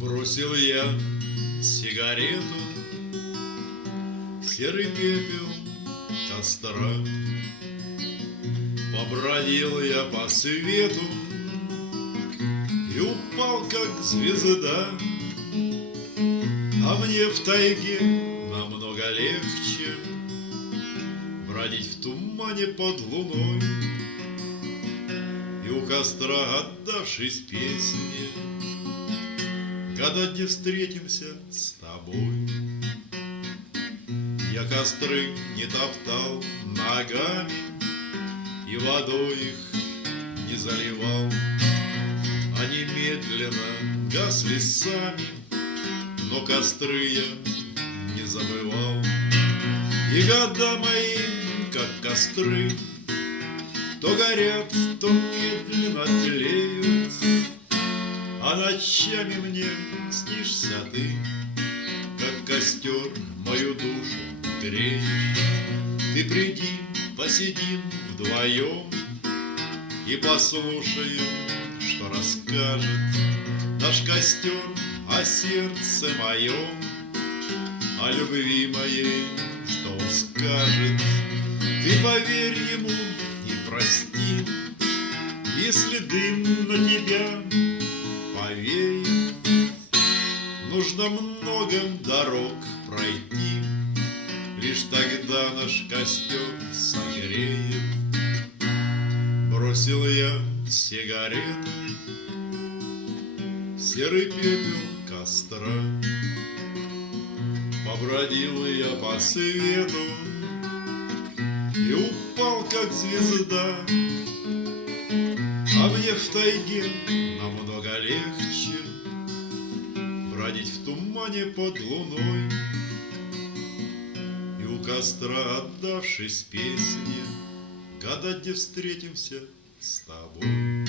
Бросил я сигарету в серый пепел костра. Побродил я по свету и упал, как звезда. А мне в тайге намного легче бродить в тумане под луной и у костра, отдавшись песне, гадать, где встретимся с тобой. Я костры не топтал ногами и водой их не заливал. Они медленно гасли сами, но костры я не забывал. И года мои, как костры, то горят, то медленно тлеют, а ночами мне снишься ты, как костер мою душу греешь. Ты приди, посидим вдвоем и послушаем, что расскажет наш костер о сердце моем, о любви моей, что он скажет. Ты поверь ему и прости, если дым на тебя повеет. Нужно много дорог пройти, лишь тогда наш костер согреет. Бросил я сигарету в серый пепел костра. Побродил я по свету и упал, как звезда. А мне в тайге намного легче бродить в тумане под луной и у костра, отдавшись песне, гадать, где встретимся с тобой.